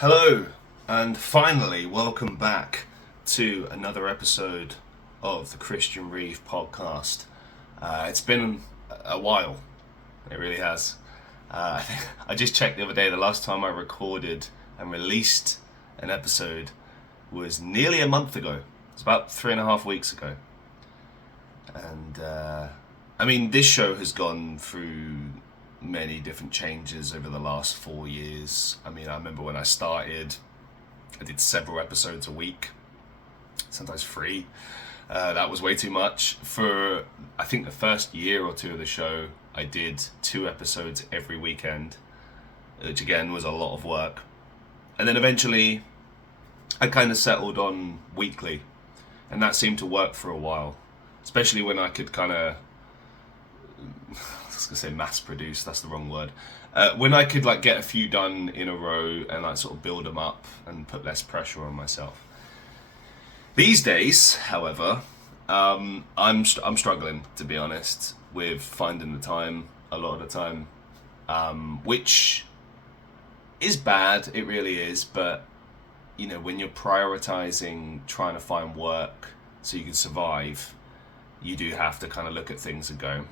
Hello, and finally, welcome back to another episode of the Christian Reeve podcast. It's been a while, it really has. I just checked the other day, the last time I recorded and released an episode was nearly a month ago. It's about 3.5 weeks ago. And this show has gone through many different changes over the last 4 years. I remember when I started, I did several episodes a week, sometimes 3. That was way too much. For, I think, the first year or two of the show, I did 2 episodes every weekend, which again was a lot of work. And then eventually, I kind of settled on weekly, and that seemed to work for a while, especially when I could kind of, I was gonna say mass produce, that's the wrong word. When I could get a few done in a row and sort of build them up and put less pressure on myself. These days, however, I'm struggling, to be honest, with finding the time a lot of the time, which is bad. It really is. But when you're prioritizing trying to find work so you can survive, you do have to kind of look at things and go,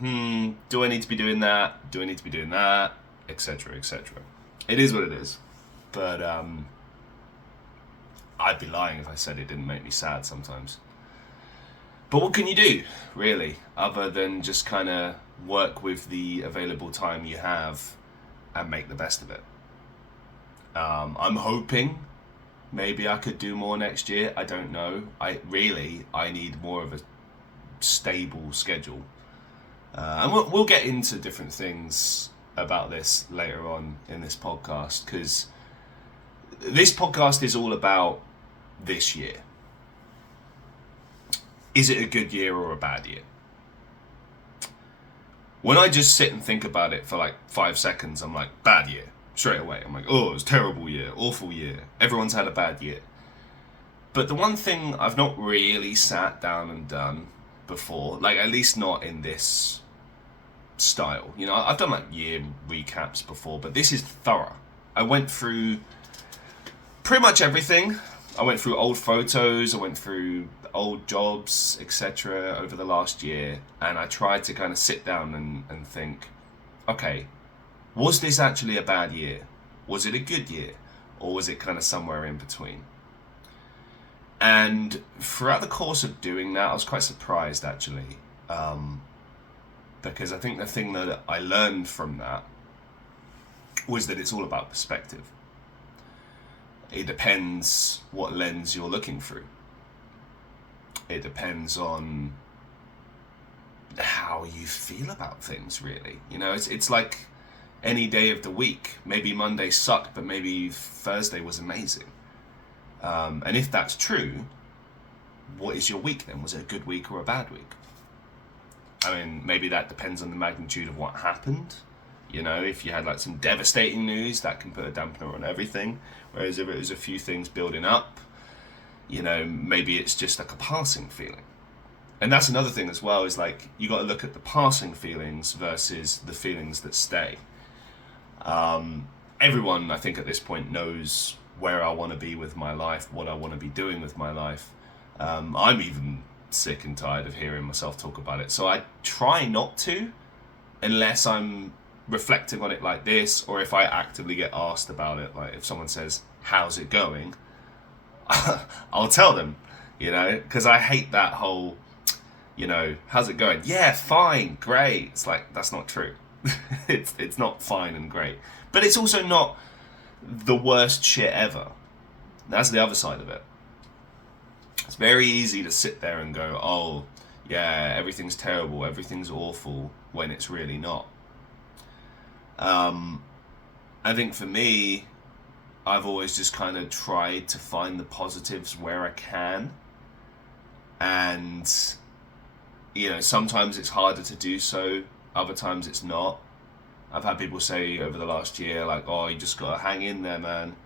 do I need to be doing that? Do I need to be doing that? Etc., etc. It is what it is. But I'd be lying if I said it didn't make me sad sometimes. But what can you do, really, other than just kind of work with the available time you have and make the best of it? I'm hoping maybe I could do more next year. I don't know. I need more of a stable schedule, and we'll get into different things about this later on in this podcast, because this podcast is all about this year. Is it a good year or a bad year? When I just sit and think about it for 5 seconds, I'm like, bad year, straight away. I'm like, oh, it was a terrible year, awful year, everyone's had a bad year. But the one thing I've not really sat down and done before, at least not in this style. I've done year recaps before, but this is thorough. I went through pretty much everything. I went through old photos, I went through old jobs, etc. over the last year, and I tried to kind of sit down and think, okay, was this actually a bad year? Was it a good year? Or was it kind of somewhere in between? And throughout the course of doing that, I was quite surprised, actually, because I think the thing that I learned from that was that it's all about perspective. It depends what lens you're looking through. It depends on how you feel about things, really. It's like any day of the week. Maybe Monday sucked, but maybe Thursday was amazing. And if that's true, what is your week then? Was it a good week or a bad week? Maybe that depends on the magnitude of what happened. If you had some devastating news, that can put a dampener on everything. Whereas if it was a few things building up, maybe it's just a passing feeling. And that's another thing as well, is you got to look at the passing feelings versus the feelings that stay. Everyone, I think, at this point knows where I want to be with my life, what I want to be doing with my life. I'm even sick and tired of hearing myself talk about it. So I try not to, unless I'm reflecting on it like this, or if I actively get asked about it. If someone says, how's it going? I'll tell them, because I hate that whole, how's it going? Yeah, fine, great. It's that's not true. It's not fine and great. But it's also not the worst shit ever. That's the other side of it. It's very easy to sit there and go, oh, yeah, everything's terrible, everything's awful, when it's really not. I think for me, I've always just kind of tried to find the positives where I can. And, sometimes it's harder to do so, other times it's not. I've had people say over the last year, oh, you just got to hang in there, man.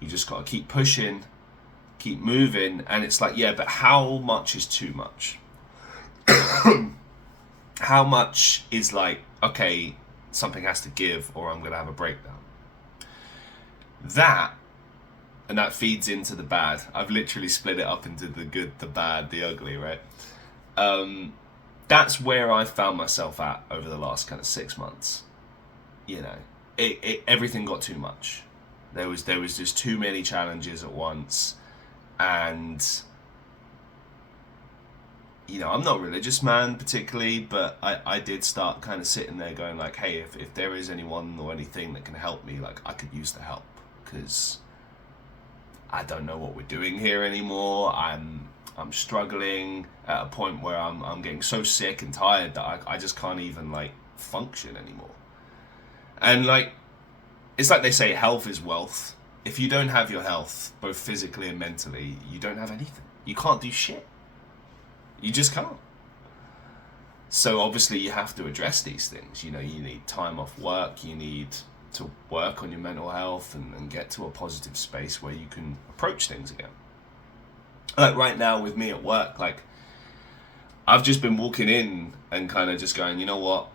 You just got to keep pushing, keep moving. And it's yeah, but how much is too much? How much is okay, something has to give or I'm going to have a breakdown? That and that feeds into the bad. I've literally split it up into the good, the bad, the ugly, right? That's where I found myself at over the last kind of 6 months. You know, everything got too much. There was just too many challenges at once, and you know, I'm not a religious man particularly, but I did start kind of sitting there going like, hey, if there is anyone or anything that can help me, like I could use the help, because I don't know what we're doing here anymore. I'm struggling at a point where I'm getting so sick and tired that I just can't even like function anymore. And like, it's like they say, health is wealth. If you don't have your health, both physically and mentally, you don't have anything. You can't do shit. You just can't. So obviously you have to address these things. You know, you need time off work, you need to work on your mental health and get to a positive space where you can approach things again. Like right now with me at work, like I've just been walking in and kind of just going, you know what?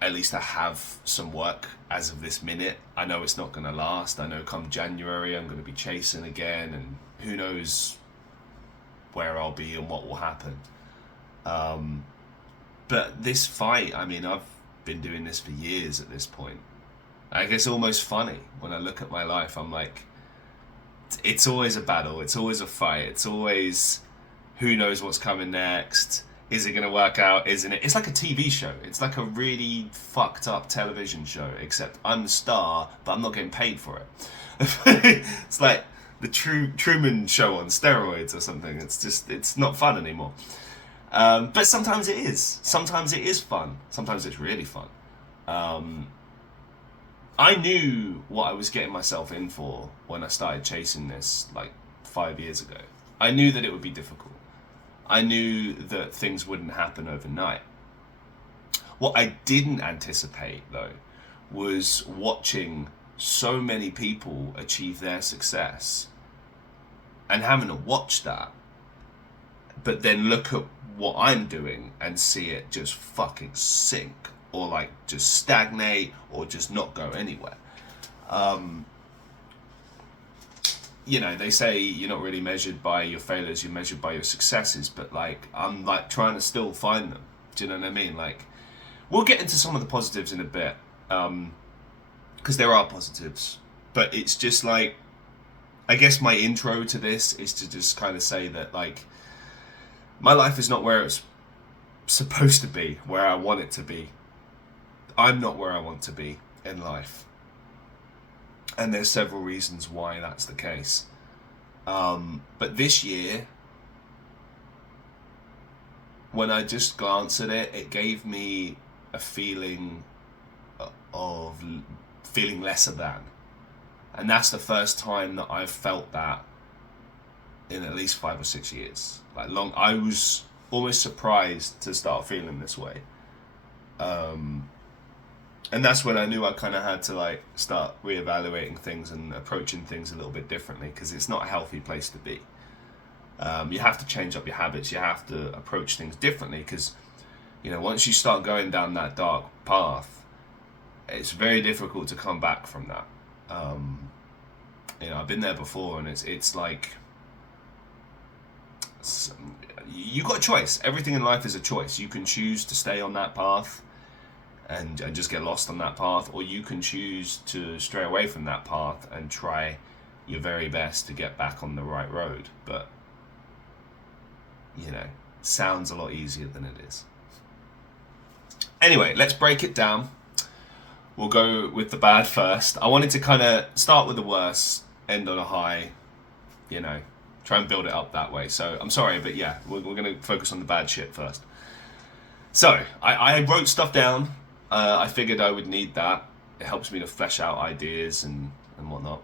At least I have some work as of this minute. I know it's not going to last. I know come January I'm going to be chasing again, and who knows where I'll be and what will happen. But this fight, I mean, I've been doing this for years at this point. Like, it's almost funny when I look at my life. I'm like, it's always a battle. It's always a fight. It's always who knows what's coming next. Is it going to work out? Isn't it? It's like a TV show. It's like a really fucked up television show, except I'm the star, but I'm not getting paid for it. It's like the Truman Show on steroids or something. It's just, it's not fun anymore. But sometimes it is. Sometimes it is fun. Sometimes it's really fun. I knew what I was getting myself in for when I started chasing this like 5 years ago. I knew that it would be difficult. I knew that things wouldn't happen overnight. What I didn't anticipate though was watching so many people achieve their success and having to watch that, but then look at what I'm doing and see it just fucking sink, or like just stagnate, or just not go anywhere. You know, they say you're not really measured by your failures, you're measured by your successes, but like I'm like trying to still find them. Do you know what I mean? Like, we'll get into some of the positives in a bit, because there are positives, but it's just like, I guess my intro to this is to just kind of say that like my life is not where it's supposed to be, where I want it to be. I'm not where I want to be in life. And there's several reasons why that's the case. But this year, when I just glanced at it, it gave me a feeling of feeling lesser than. And that's the first time that I've felt that in at least 5 or 6 years. I was almost surprised to start feeling this way. And that's when I knew I kind of had to like start reevaluating things and approaching things a little bit differently, because it's not a healthy place to be. You have to change up your habits. You have to approach things differently, because, you know, once you start going down that dark path, it's very difficult to come back from that. You know, I've been there before, and it's like, you got a choice. Everything in life is a choice. You can choose to stay on that path and just get lost on that path, or you can choose to stray away from that path and try your very best to get back on the right road. But, you know, sounds a lot easier than it is. Anyway, let's break it down. We'll go with the bad first. I wanted to kind of start with the worst, end on a high, you know, try and build it up that way. So I'm sorry, but yeah, we're going to focus on the bad shit first. So I wrote stuff down. I figured I would need that. It helps me to flesh out ideas and whatnot.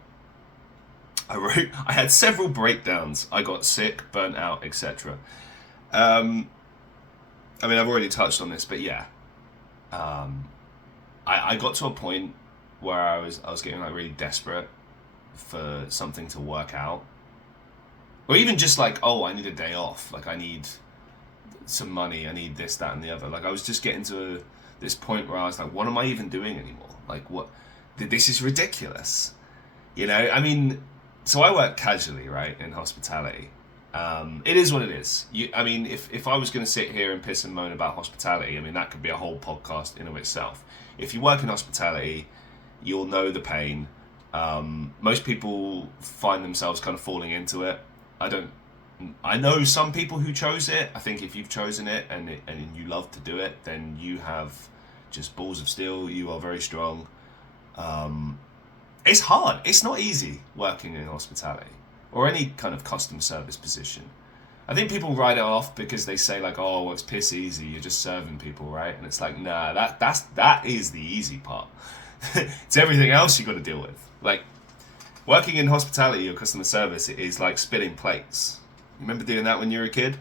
I had several breakdowns. I got sick, burnt out, etc. I mean, I've already touched on this, but yeah. I got to a point where I was getting like really desperate for something to work out. Or even just like, oh, I need a day off. Like, I need some money. I need this, that, and the other. Like, I was just getting to this point where I was like, what am I even doing anymore? Like, what? This is ridiculous. You know, I mean, So I work casually, right, in hospitality. It is what it is. If I was going to sit here and piss and moan about hospitality, I mean, that could be a whole podcast in of itself. If you work in hospitality, you'll know the pain. Most people find themselves kind of falling into it. I know some people who chose it. I think if you've chosen it and you love to do it, then you have just balls of steel. You are very strong. It's hard. It's not easy working in hospitality or any kind of customer service position. I think people write it off because they say like, "Oh, well, it's piss easy. You're just serving people, right?" And it's like, nah, that is the easy part. It's everything else you got to deal with. Like working in hospitality or customer service, it is like spinning plates. You remember doing that when you were a kid?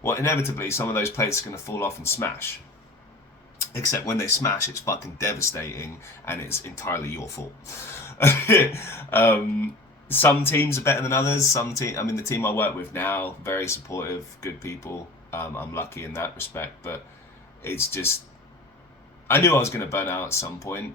Well, inevitably, some of those plates are going to fall off and smash. Except when they smash, it's fucking devastating, and it's entirely your fault. Some teams are better than others. The team I work with now, very supportive, good people. I'm lucky in that respect, but it's just, I knew I was going to burn out at some point.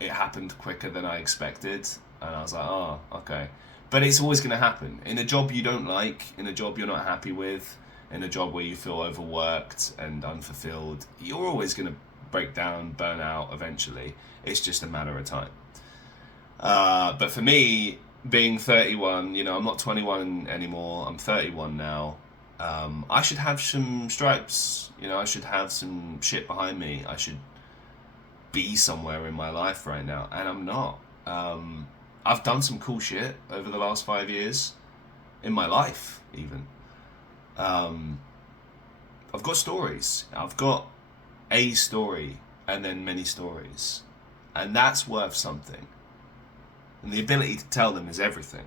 It happened quicker than I expected, and I was like, oh, okay. But it's always going to happen. In a job you don't like, in a job you're not happy with, in a job where you feel overworked and unfulfilled, you're always going to break down, burn out eventually. It's just a matter of time. But for me, being 31, I'm not 21 anymore, I'm 31 now. I should have some stripes, I should have some shit behind me. I should be somewhere in my life right now, and I'm not. I've done some cool shit over the last 5 years, in my life even. I've got stories. I've got a story and then many stories, and that's worth something. And the ability to tell them is everything.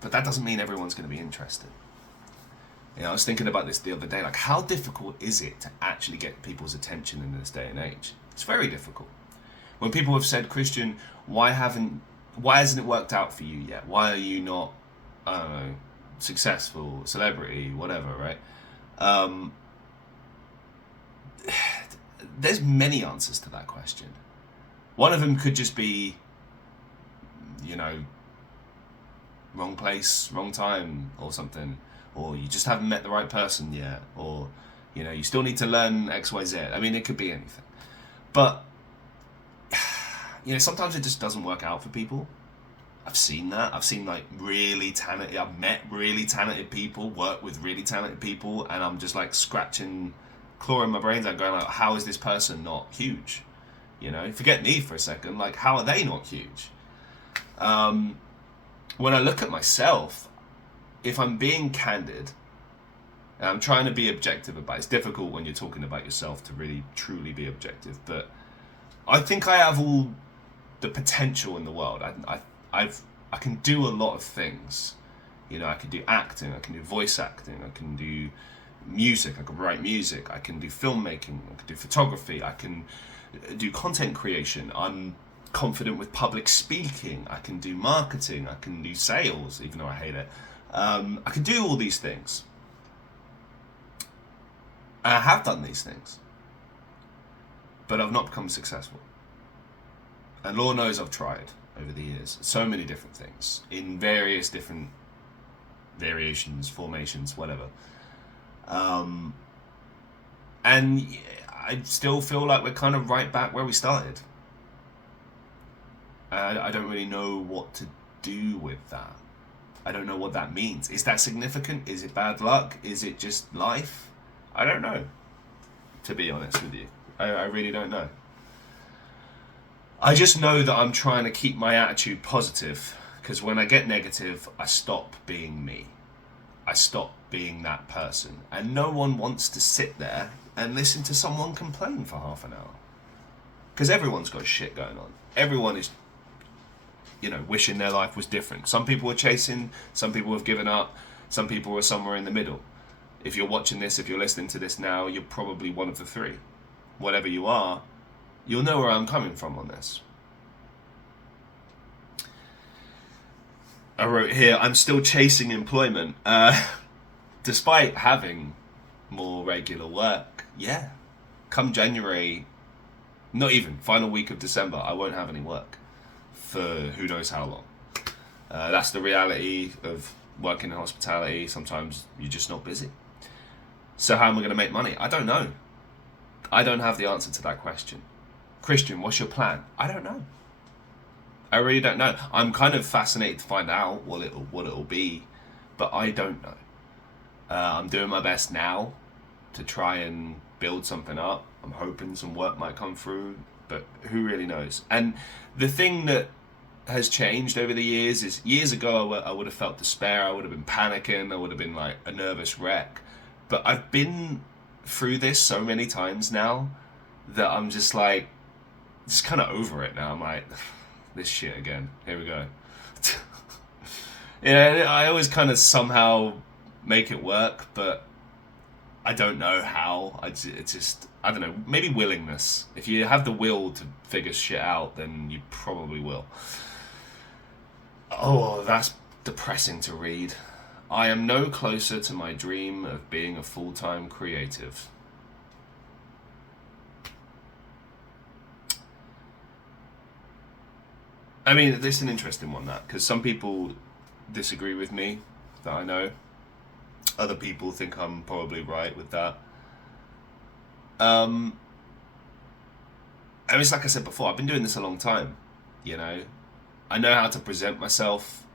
But that doesn't mean everyone's going to be interested. I was thinking about this the other day, like how difficult is it to actually get people's attention in this day and age? It's very difficult. When people have said, Christian, why hasn't it worked out for you yet? Why are you not, I don't know, successful, celebrity, whatever, right? There's many answers to that question. One of them could just be, wrong place, wrong time or something. Or you just haven't met the right person yet. Or, you still need to learn X, Y, Z. I mean, it could be anything. But, sometimes it just doesn't work out for people. I've seen that. I've seen I've met really talented people, work with really talented people, and I'm just like clawing my brains out going like, how is this person not huge? Forget me for a second, like how are they not huge? When I look at myself, if I'm being candid, and I'm trying to be objective about it, it's difficult when you're talking about yourself to really truly be objective, but I think I have all the potential in the world. I can do a lot of things. I can do acting, I can do voice acting, I can do music, I can write music, I can do filmmaking, I can do photography, I can do content creation, I'm confident with public speaking, I can do marketing, I can do sales, even though I hate it. I can do all these things. And I have done these things. But I've not become successful. And Lord knows I've tried over the years. So many different things. In various different variations, formations, whatever. And I still feel like we're kind of right back where we started. I don't really know what to do with that. I don't know what that means. Is that significant? Is it bad luck? Is it just life? I don't know, to be honest with you. I really don't know. I just know that I'm trying to keep my attitude positive, because when I get negative, I stop being me. I stop being that person. And no one wants to sit there and listen to someone complain for half an hour. Because everyone's got shit going on. Everyone is, wishing their life was different. Some people are chasing, some people have given up, some people are somewhere in the middle. If you're watching this, if you're listening to this now, you're probably one of the three. Whatever you are, you'll know where I'm coming from on this. I wrote here, I'm still chasing employment. Despite having more regular work, yeah. Come January, not even, final week of December, I won't have any work for who knows how long. That's the reality of working in hospitality. Sometimes you're just not busy. So how am I going to make money? I don't know. I don't have the answer to that question. Christian, what's your plan? I don't know. I really don't know. I'm kind of fascinated to find out what it'll be, but I don't know. I'm doing my best now to try and build something up. I'm hoping some work might come through, but who really knows? And the thing that has changed over the years is, years ago I would have felt despair, I would have been panicking, I would have been like a nervous wreck. But I've been through this so many times now that I'm just like, just kind of over it now. I'm like, this shit again, here we go. Yeah, I always kind of somehow make it work, but I don't know how. It's just, I don't know, maybe willingness. If you have the will to figure shit out, then you probably will. Oh, that's depressing to read. I am no closer to my dream of being a full-time creative. I mean, this is an interesting one, that, because some people disagree with me, that I know. Other people think I'm probably right with that. And it's like I said before, I've been doing this a long time, you know. I know how to present myself.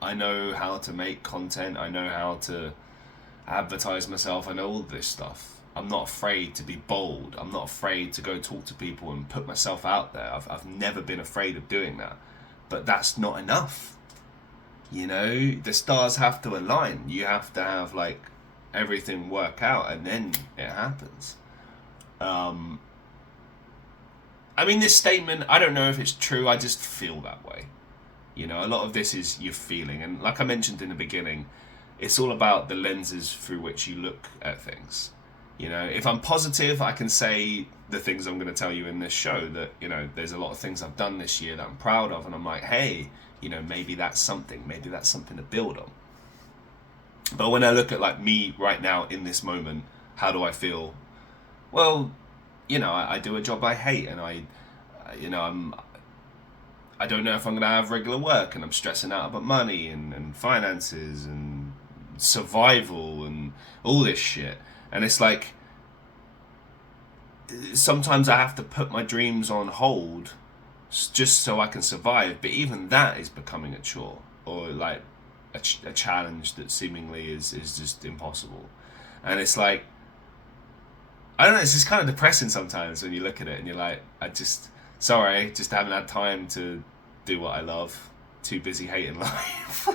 I know how to make content. I know how to advertise myself. I know all this stuff. I'm not afraid to be bold. I'm not afraid to go talk to people and put myself out there. I've never been afraid of doing that. But that's not enough. You know, the stars have to align. You have to have like everything work out, and then it happens. I mean, this statement, I don't know if it's true. I just feel that way. You know, a lot of this is your feeling. And like I mentioned in the beginning, it's all about the lenses through which you look at things. You know, if I'm positive, I can say the things I'm going to tell you in this show, that, you know, there's a lot of things I've done this year that I'm proud of. And I'm like, hey, you know, maybe that's something to build on. But when I look at like me right now in this moment, how do I feel? Well, you know, I do a job I hate, and I don't know if I'm going to have regular work, and I'm stressing out about money and finances and survival and all this shit. And it's like, sometimes I have to put my dreams on hold just so I can survive. But even that is becoming a chore, or like a challenge that seemingly is just impossible. And it's like, I don't know, it's just kind of depressing sometimes when you look at it and you're like, just haven't had time to do what I love. Too busy hating life.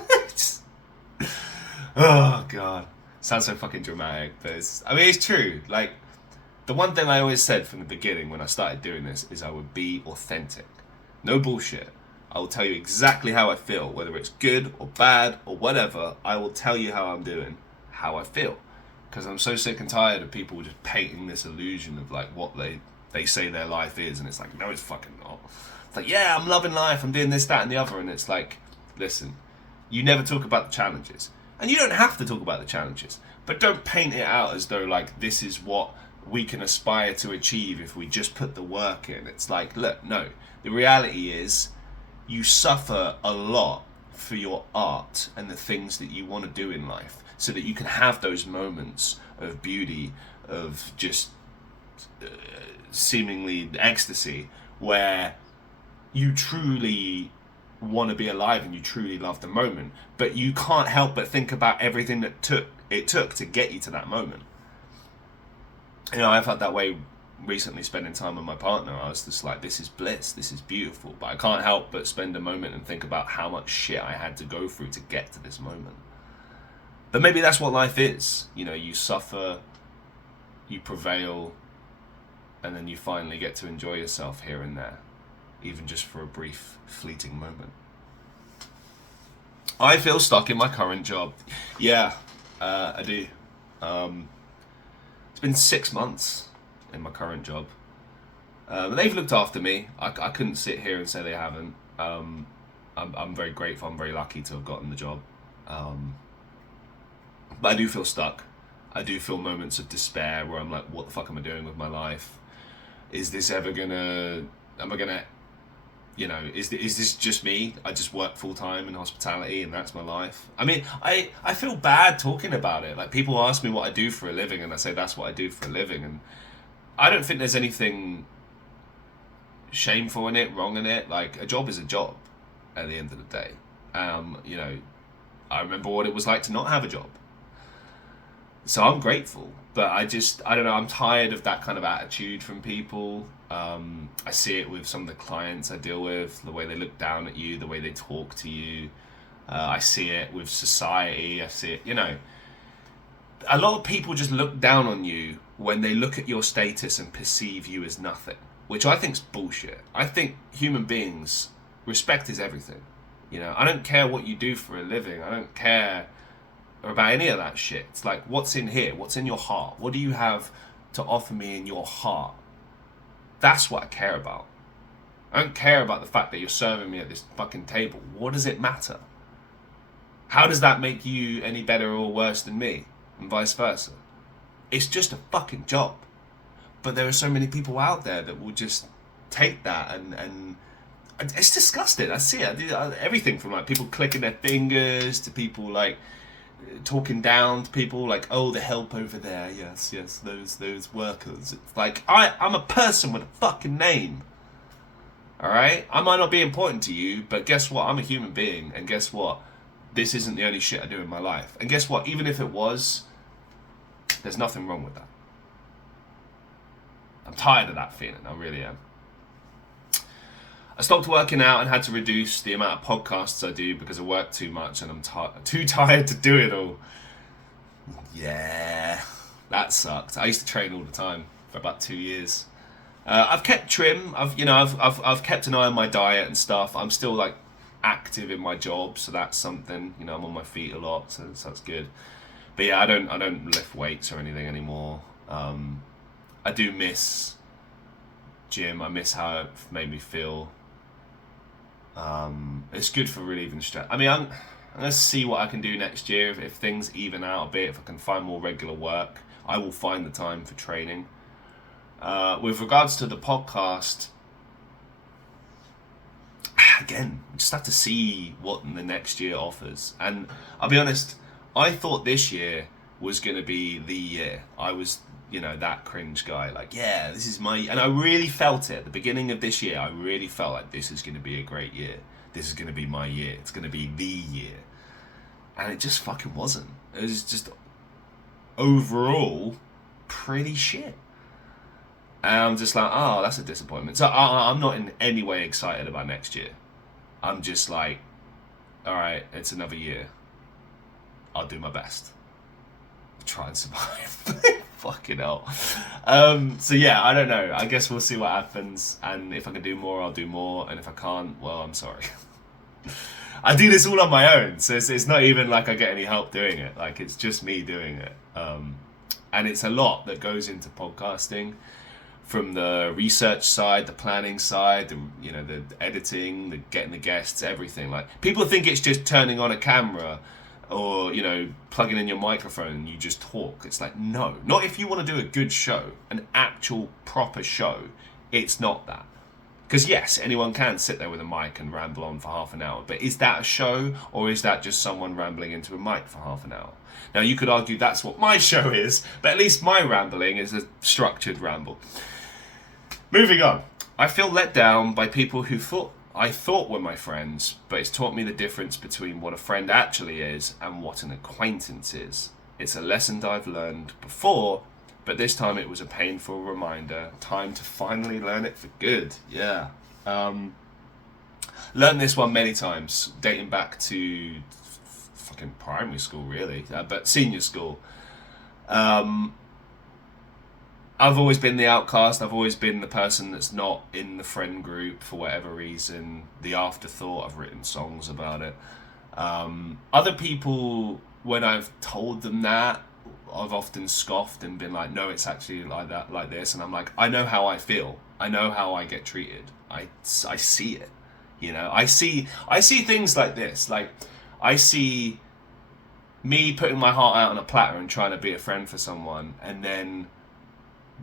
Oh god, sounds so fucking dramatic, but it's true. Like, the one thing I always said from the beginning when I started doing this is I would be authentic. No bullshit. I will tell you exactly how I feel, whether it's good or bad or whatever. I will tell you how I'm doing, how I feel, because I'm so sick and tired of people just painting this illusion of like what they say their life is, and it's like, no, it's fucking not. It's like, yeah, I'm loving life, I'm doing this, that, and the other, and it's like, listen, you never talk about the challenges, and you don't have to talk about the challenges, but don't paint it out as though like this is what we can aspire to achieve if we just put the work in. It's like, look, no, the reality is you suffer a lot for your art and the things that you want to do in life, so that you can have those moments of beauty, of just seemingly ecstasy, where you truly want to be alive and you truly love the moment, but you can't help but think about everything that it took to get you to that moment. You know, I felt that way recently spending time with my partner. I was just like, this is bliss, this is beautiful, but I can't help but spend a moment and think about how much shit I had to go through to get to this moment. But maybe that's what life is. You know, you suffer, you prevail, and then you finally get to enjoy yourself here and there, even just for a brief, fleeting moment. I feel stuck in my current job. Yeah, I do. It's been 6 months in my current job. They've looked after me. I couldn't sit here and say they haven't. I'm very grateful. I'm very lucky to have gotten the job. But I do feel stuck. I do feel moments of despair where I'm like, what the fuck am I doing with my life? Is this ever gonna... Am I gonna is this just me? I just work full time in hospitality and that's my life. I mean, I feel bad talking about it. Like, people ask me what I do for a living, and I say that's what I do for a living, and I don't think there's anything shameful in it, wrong in it. Like, a job is a job at the end of the day. I remember what it was like to not have a job. So I'm grateful, but I don't know, I'm tired of that kind of attitude from people. I see it with some of the clients I deal with, the way they look down at you, the way they talk to you. I see it with society. I see it, a lot of people just look down on you when they look at your status and perceive you as nothing, which I think's bullshit. I think human beings, respect is everything. I don't care what you do for a living. I don't care about any of that shit. It's like, what's in here? What's in your heart? What do you have to offer me in your heart? That's what I care about. I don't care about the fact that you're serving me at this fucking table. What does it matter? How does that make you any better or worse than me? And vice versa. It's just a fucking job. But there are so many people out there that will just take that and it's disgusting. I see it. Everything from like people clicking their fingers to people like talking down to people, like, oh, the help over there, yes, those workers. It's like, I'm a person with a fucking name. Alright? I might not be important to you, but guess what? I'm a human being, and guess what? This isn't the only shit I do in my life. And guess what? Even if it was, there's nothing wrong with that. I'm tired of that feeling. I really am. I stopped working out and had to reduce the amount of podcasts I do because I work too much and I'm too tired to do it all. Yeah, that sucked. I used to train all the time for about 2 years. I've kept trim. I've kept an eye on my diet and stuff. I'm still like active in my job, so that's something. I'm on my feet a lot, so that's good. But yeah, I don't lift weights or anything anymore. I do miss gym. I miss how it made me feel. It's good for relieving stress. I mean, I'm going to see what I can do next year. If things even out a bit, if I can find more regular work, I will find the time for training. With regards to the podcast, again, we just have to see what the next year offers. And I'll be honest, I thought this year was going to be the year. I was, that cringe guy, like, yeah, this is my... And I really felt it. At the beginning of this year, I really felt like this is going to be a great year. This is going to be my year. It's going to be the year. And it just fucking wasn't. It was just overall pretty shit. And I'm just like, oh, that's a disappointment. So I'm not in any way excited about next year. I'm just like, all right, it's another year. I'll do my best. Try and survive. Fucking hell. So yeah, I don't know. I guess we'll see what happens. And if I can do more, I'll do more. And if I can't, well, I'm sorry. I do this all on my own. So it's not even like I get any help doing it. Like, it's just me doing it. And it's a lot that goes into podcasting. From the research side, the planning side, the editing, the getting the guests, everything. Like, people think it's just turning on a camera or, plugging in your microphone and you just talk. It's like, no. Not if you want to do a good show, an actual proper show. It's not that. Because yes, anyone can sit there with a mic and ramble on for half an hour. But is that a show, or is that just someone rambling into a mic for half an hour? Now, you could argue that's what my show is, but at least my rambling is a structured ramble. Moving on. I feel let down by people who I thought were my friends, but it's taught me the difference between what a friend actually is and what an acquaintance is. It's a lesson I've learned before, but this time it was a painful reminder. Time to finally learn it for good. Yeah. Learned this one many times, dating back to fucking primary school, really, but senior school. I've always been the outcast. I've always been the person that's not in the friend group for whatever reason. The afterthought. I've written songs about it. Other people, when I've told them that, I've often scoffed and been like, no, it's actually like that, like this. And I'm like, I know how I feel. I know how I get treated. I see it. I see things like this. Like, I see me putting my heart out on a platter and trying to be a friend for someone, and then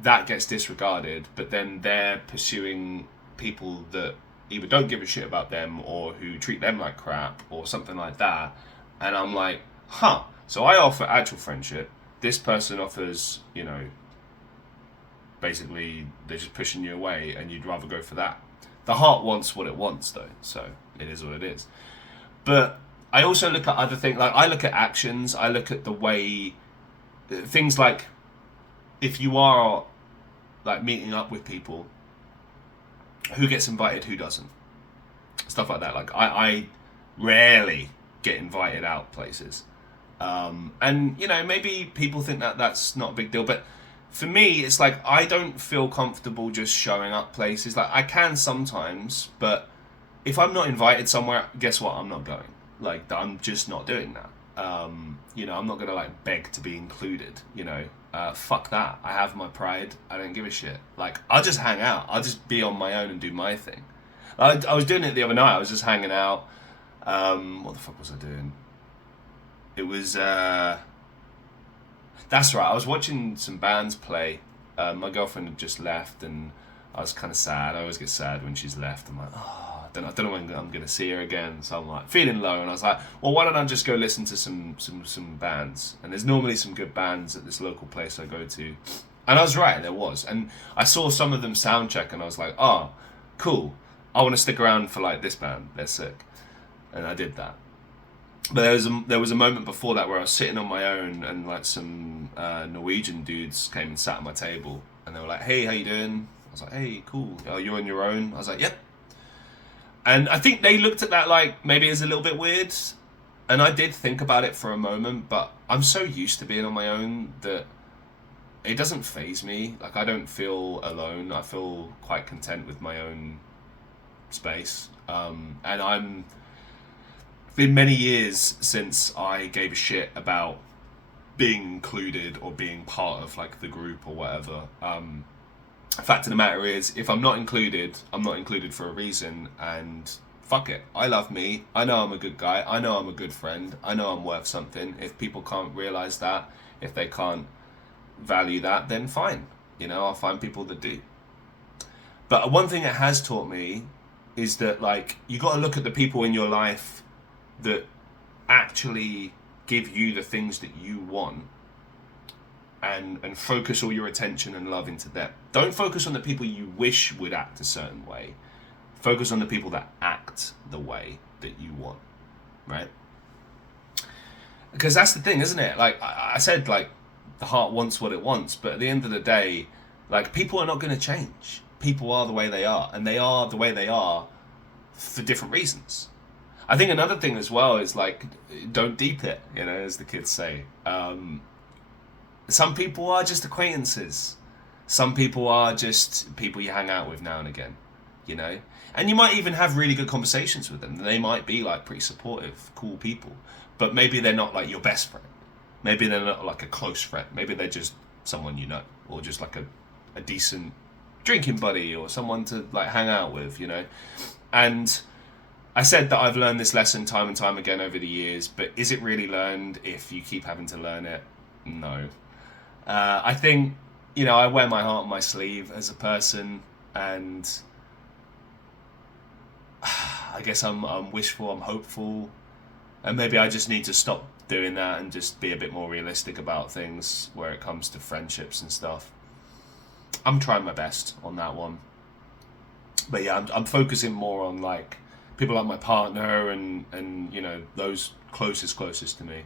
that gets disregarded, but then they're pursuing people that either don't give a shit about them or who treat them like crap or something like that. And I'm like, so I offer actual friendship. This person offers, basically they're just pushing you away and you'd rather go for that. The heart wants what it wants though, so it is what it is. But I also look at other things, like I look at actions, I look at the way, things like if you are like meeting up with people, who gets invited, who doesn't, stuff like that. Like I rarely get invited out places, and maybe people think that that's not a big deal, but for me it's like I don't feel comfortable just showing up places. Like I can sometimes, but if I'm not invited somewhere, guess what, I'm not going. Like I'm just not doing that. I'm not gonna like beg to be included. Fuck that. I have my pride. I don't give a shit. Like I'll just hang out. I'll just be on my own and do my thing. I was doing it the other night. I was just hanging out. What the fuck was I doing? It was that's right. I was watching some bands play. My girlfriend had just left, and I was kind of sad. I always get sad when she's left. I'm like, I don't know when I'm gonna see her again. So I'm like feeling low, and I was like, well, why don't I just go listen to some bands? And there's normally some good bands at this local place I go to. And I was right, there was. And I saw some of them sound check, and I was like, oh, cool. I want to stick around for like this band. They're sick. And I did that. But there was a moment before that where I was sitting on my own, and like some Norwegian dudes came and sat at my table, and they were like, hey, how you doing? I was like, hey, cool. Oh, you're on your own? I was like, yep. And I think they looked at that like maybe it's a little bit weird. And I did think about it for a moment, but I'm so used to being on my own that it doesn't faze me. Like I don't feel alone. I feel quite content with my own space. And I'm been many years since I gave a shit about being included or being part of like the group or whatever. Fact of the matter is, if I'm not included, I'm not included for a reason, and fuck it. I love me. I know I'm a good guy. I know I'm a good friend. I know I'm worth something. If people can't realize that, if they can't value that, then fine. I'll find people that do. But one thing it has taught me is that like you got to look at the people in your life that actually give you the things that you want, and focus all your attention and love into them. Don't focus on the people you wish would act a certain way. Focus on the people that act the way that you want, right? Because that's the thing, isn't it? Like I said, like the heart wants what it wants, but at the end of the day, like people are not going to change. People are the way they are, and they are the way they are for different reasons. I think another thing as well is like, don't deep it, as the kids say. Some people are just acquaintances. Some people are just people you hang out with now and again, And you might even have really good conversations with them. They might be like pretty supportive, cool people. But maybe they're not like your best friend. Maybe they're not like a close friend. Maybe they're just someone or just like a decent drinking buddy or someone to like hang out with, And I said that I've learned this lesson time and time again over the years, but is it really learned if you keep having to learn it? No. I think, I wear my heart on my sleeve as a person, and I guess I'm wishful, I'm hopeful, and maybe I just need to stop doing that and just be a bit more realistic about things where it comes to friendships and stuff. I'm trying my best on that one. But yeah, I'm focusing more on like people like my partner and those closest to me,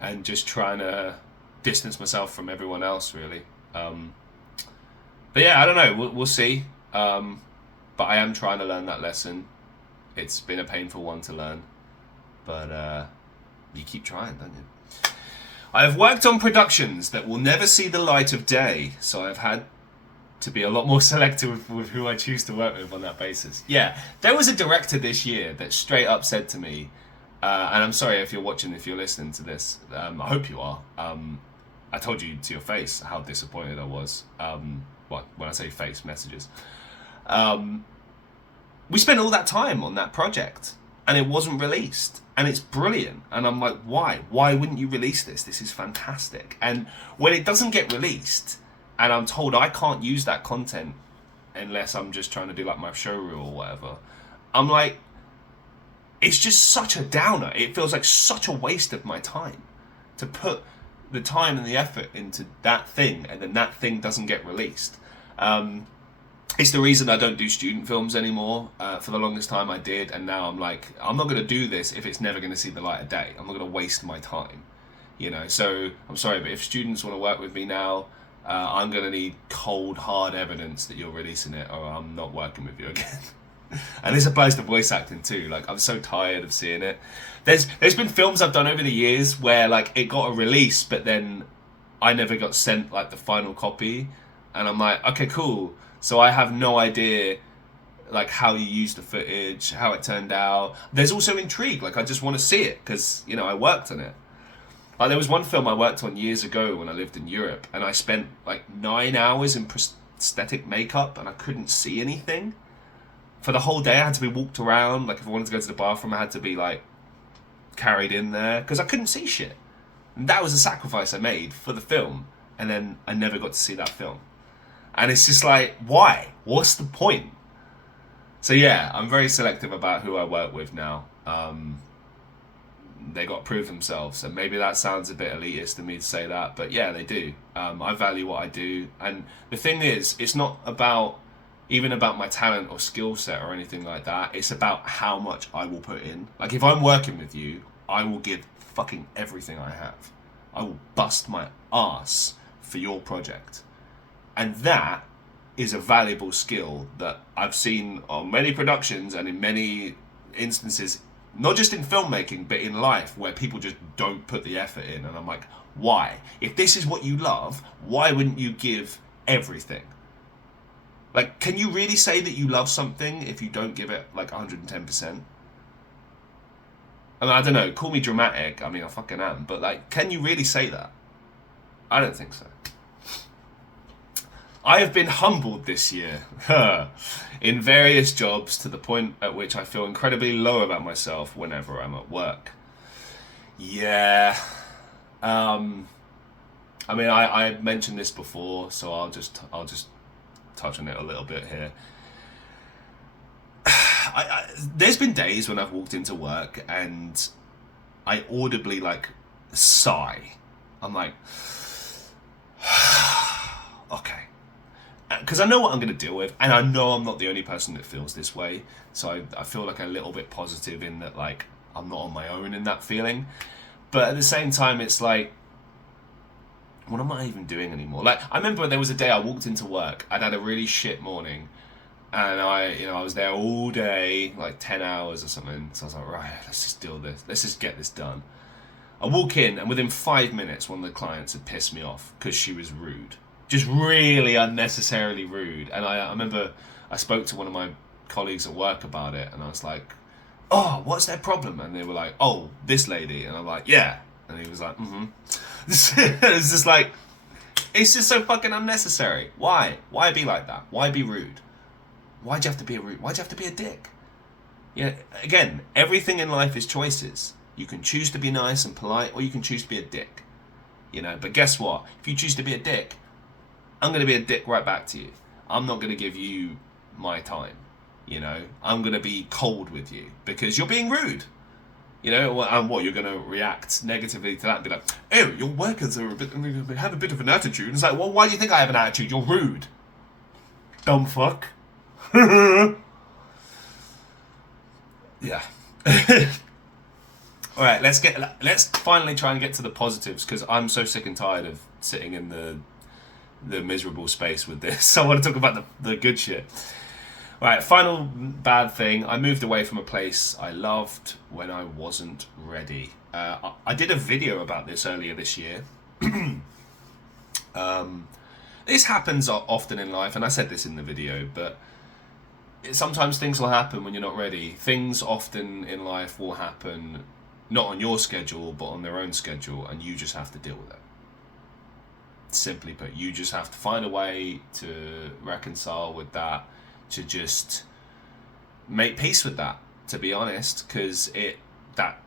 and just trying to distance myself from everyone else really. But yeah, I don't know, we'll see. But I am trying to learn that lesson. It's been a painful one to learn, but you keep trying, don't you? I have worked on productions that will never see the light of day, so I've had to be a lot more selective with who I choose to work with on that basis. Yeah, there was a director this year that straight up said to me, and I'm sorry if you're watching, if you're listening to this, I hope you are. I told you to your face how disappointed I was. When I say face, messages. We spent all that time on that project, and it wasn't released, and it's brilliant. And I'm like, why? Why wouldn't you release this? This is fantastic. And when it doesn't get released, and I'm told I can't use that content unless I'm just trying to do like my show reel or whatever. I'm like, it's just such a downer. It feels like such a waste of my time to put the time and the effort into that thing, and then that thing doesn't get released. It's the reason I don't do student films anymore. For the longest time I did, and now I'm like, I'm not going to do this if it's never going to see the light of day. I'm not going to waste my time, you know. So I'm sorry, but if students want to work with me now, I'm going to need cold, hard evidence that you're releasing it, or I'm not working with you again. And this applies to voice acting too. Like, I'm so tired of seeing it. There's been films I've done over the years where like it got a release, but then I never got sent like the final copy, and I'm like, okay, cool. So I have no idea like how you used the footage, how it turned out. There's also intrigue. Like, I just want to see it because, you know, I worked on it. Like, there was one film I worked on years ago when I lived in Europe, and I spent like 9 hours in prosthetic makeup, and I couldn't see anything. For the whole day, I had to be walked around. Like, if I wanted to go to the bathroom, I had to be like carried in there because I couldn't see shit. And that was a sacrifice I made for the film, and then I never got to see that film. And it's just like, why? What's the point? So yeah, I'm very selective about who I work with now. They got to prove themselves, and maybe that sounds a bit elitist of me to say that, but yeah, they do. I value what I do, and the thing is, it's not about even about my talent or skill set or anything like that. It's about how much I will put in. Like, if I'm working with you, I will give fucking everything I have. I will bust my ass for your project. And that is a valuable skill that I've seen on many productions and in many instances, not just in filmmaking, but in life, where people just don't put the effort in. And I'm like, why? If this is what you love, why wouldn't you give everything? Like, can you really say that you love something if you don't give it like 110%? I mean, I don't know, call me dramatic, I mean, I fucking am, but like, can you really say that? I don't think so. I have been humbled this year in various jobs to the point at which I feel incredibly low about myself whenever I'm at work. Yeah. I mean, I mentioned this before, so I'll just touch on it a little bit here. There's been days when I've walked into work and I audibly like sigh. I'm like, okay. Because I know what I'm going to deal with, and I know I'm not the only person that feels this way, so I feel like a little bit positive in that, like, I'm not on my own in that feeling. But at the same time, it's like, what am I even doing anymore? Like, I remember there was a day I walked into work, I'd had a really shit morning, and I was there all day, like 10 hours or something, so I was like, right, let's just deal with this, let's just get this done. I walk in, and within 5 minutes, one of the clients had pissed me off because she was rude. Just really unnecessarily rude. And I remember I spoke to one of my colleagues at work about it, and I was like, oh, what's their problem? And they were like, oh, this lady. And I'm like, yeah. And he was like, mm-hmm. It's just like, it's just so fucking unnecessary. Why be like that? Why be rude? Why'd you have to be rude? Why'd you have to be a dick? Yeah, again, everything in life is choices. You can choose to be nice and polite, or you can choose to be a dick. You know, but guess what? If you choose to be a dick, I'm going to be a dick right back to you. I'm not going to give you my time, you know. I'm going to be cold with you because you're being rude, you know. And what, you're going to react negatively to that and be like, oh, your workers are have a bit of an attitude. And it's like, well, why do you think I have an attitude? You're rude. Dumb fuck. Yeah. All right, let's finally try and get to the positives, because I'm so sick and tired of sitting in the miserable space with this. I want to talk about the good shit. Right, final bad thing. I moved away from a place I loved when I wasn't ready. I did a video about this earlier this year. This happens often in life, and I said this in the video, but sometimes things will happen when you're not ready. Things often in life will happen not on your schedule, but on their own schedule, and you just have to deal with it. Simply put, you just have to find a way to reconcile with that, to just make peace with that, to be honest, because it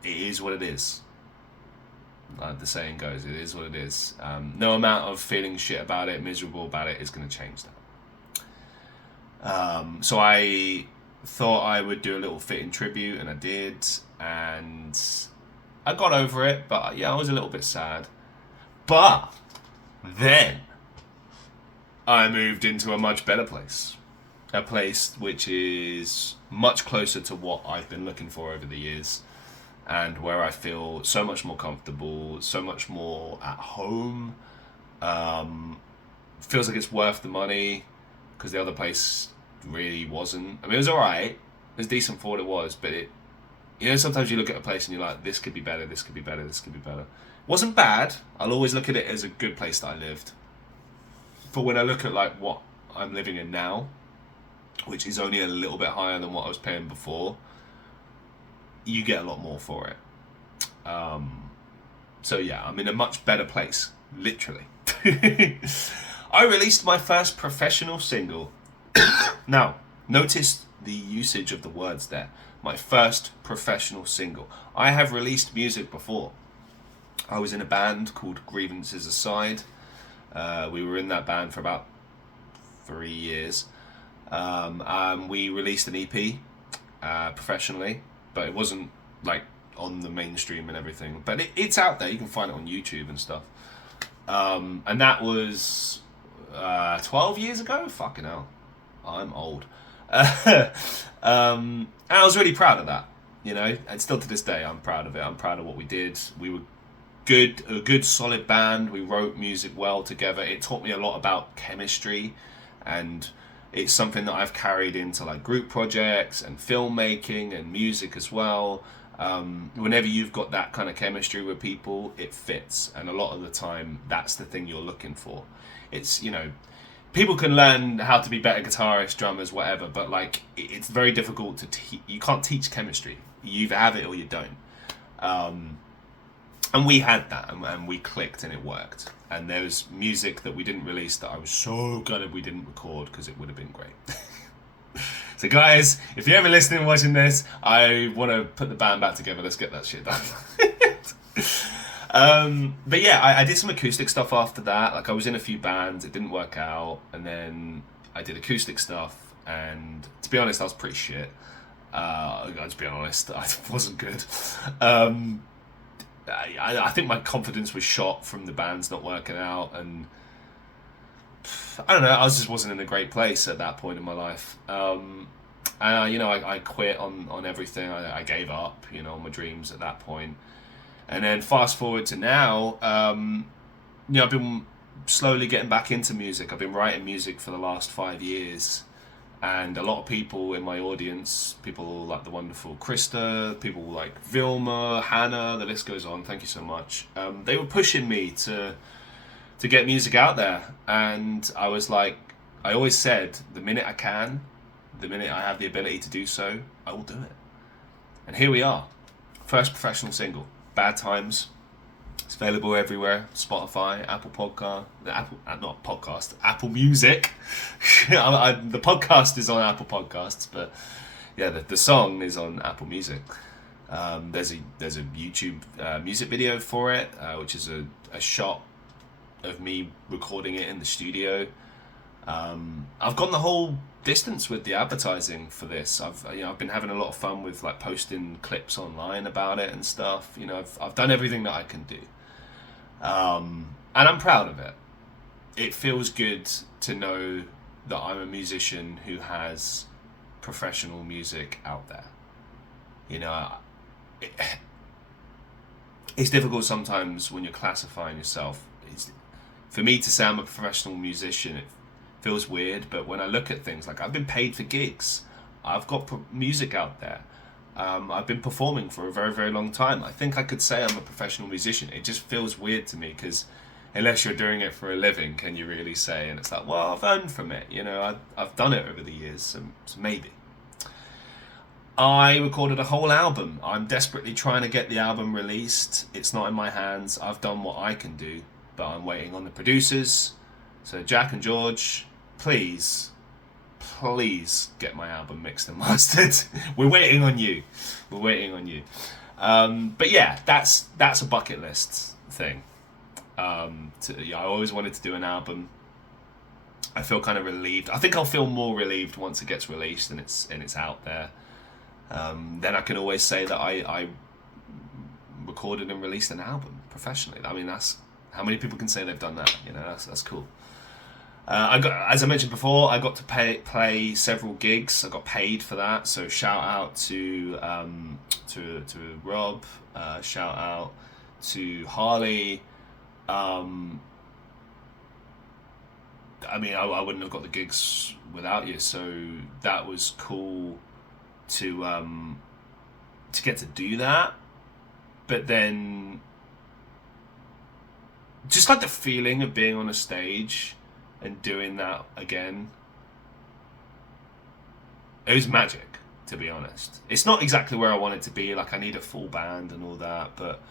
is what it is. Like the saying goes, it is what it is. No amount of feeling shit about it, miserable about it, is going to change that. So I thought I would do a little fitting tribute, and I did, and I got over it, but yeah, I was a little bit sad. But then I moved into a much better place. A place which is much closer to what I've been looking for over the years, and where I feel so much more comfortable, so much more at home. Feels like it's worth the money, because the other place really wasn't. I mean, it was alright. It was decent for what it was, but sometimes you look at a place and you're like, this could be better, this could be better, this could be better. It wasn't bad. I'll always look at it as a good place that I lived. But when I look at like what I'm living in now, which is only a little bit higher than what I was paying before, you get a lot more for it. So yeah, I'm in a much better place, literally. I released my first professional single. Now, notice the usage of the words there. My first professional single. I have released music before. I was in a band called Grievances Aside. We were in that band for about 3 years. We released an EP professionally, but it wasn't like on the mainstream and everything. But it's out there. You can find it on YouTube and stuff. And that was 12 years ago. Fucking hell, I'm old. And I was really proud of that. And still to this day, I'm proud of it. I'm proud of what we did. We were a good solid band. We wrote music well together. It taught me a lot about chemistry, and it's something that I've carried into like group projects and filmmaking and music as well. Whenever you've got that kind of chemistry with people, it fits, and a lot of the time that's the thing you're looking for. It's people can learn how to be better guitarists, drummers, whatever, but like it's very difficult to you can't teach chemistry. You either have it or you don't. And we had that, and we clicked, and it worked. And there was music that we didn't release that I was so glad we didn't record, because it would have been great. So guys, if you're ever listening and watching this, I want to put the band back together. Let's get that shit done. But yeah, I did some acoustic stuff after that. Like I was in a few bands, it didn't work out, and then I did acoustic stuff, and to be honest, I was pretty shit. I'll be honest, I wasn't good. I think my confidence was shot from the bands not working out, and I don't know, I just wasn't in a great place at that point in my life. And I quit on everything. I gave up, on my dreams at that point. And then fast forward to now, I've been slowly getting back into music. I've been writing music for the last 5 years. And a lot of people in my audience, people like the wonderful Krista, people like Vilma, Hannah, the list goes on, thank you so much. They were pushing me to get music out there. And I was like, I always said, the minute I can, the minute I have the ability to do so, I will do it. And here we are. First professional single, Bad Times. It's available everywhere. Spotify, Apple Podcast, Apple Music. The podcast is on Apple Podcasts, but yeah, the song is on Apple Music. There's a YouTube music video for it, which is a shot of me recording it in the studio. I've gone the whole distance with the advertising for this. I've been having a lot of fun with like posting clips online about it and stuff. I've done everything that I can do. And I'm proud of it. It feels good to know that I'm a musician who has professional music out there. It's difficult sometimes when you're classifying yourself. For me to say I'm a professional musician, it feels weird, but when I look at things like I've been paid for gigs, I've got music out there. I've been performing for a very, very long time. I think I could say I'm a professional musician. It just feels weird to me, because unless you're doing it for a living, can you really say? And it's like, well, I've earned from it. I've done it over the years, so maybe. I recorded a whole album. I'm desperately trying to get the album released. It's not in my hands. I've done what I can do, but I'm waiting on the producers. So Jack and George, please get my album mixed and mastered. We're waiting on you. But yeah, that's a bucket list thing. I always wanted to do an album. I feel kind of relieved. I think I'll feel more relieved once it gets released and it's out there. Then I can always say that I recorded and released an album professionally. I mean, that's how many people can say they've done that. You know, that's cool. I got, as I mentioned before, I got to play several gigs. I got paid for that. So shout out to Rob. Shout out to Harley. I mean, I wouldn't have got the gigs without you. So that was cool to get to do that. But then, just like the feeling of being on a stage and doing that again, it was magic, to be honest. It's not exactly where I want it to be. Like, I need a full band and all that, but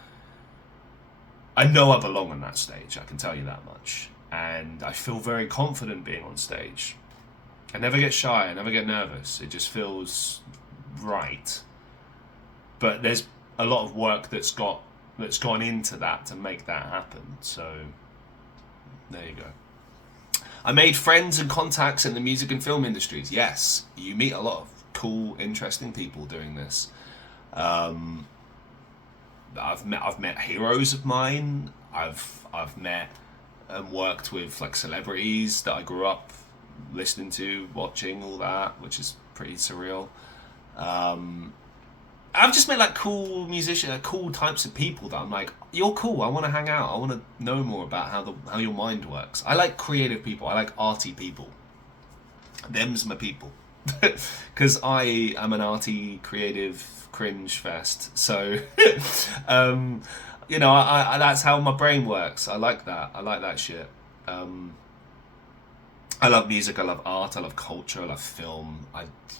I know I belong on that stage. I can tell you that much. And I feel very confident being on stage. I never get shy. I never get nervous. It just feels right. But there's a lot of work that's gone into that to make that happen. So there you go. I made friends and contacts in the music and film industries. Yes, you meet a lot of cool, interesting people doing this. I've met heroes of mine. I've met and worked with like celebrities that I grew up listening to, watching, all that, which is pretty surreal. I've just met like cool musicians, cool types of people that I'm like, you're cool. I want to hang out. I want to know more about how your mind works. I like creative people. I like arty people. Them's my people, because I am an arty, creative, cringe fest. So, you know, I that's how my brain works. I like that. I like that shit. I love music, I love art, I love culture, I love film.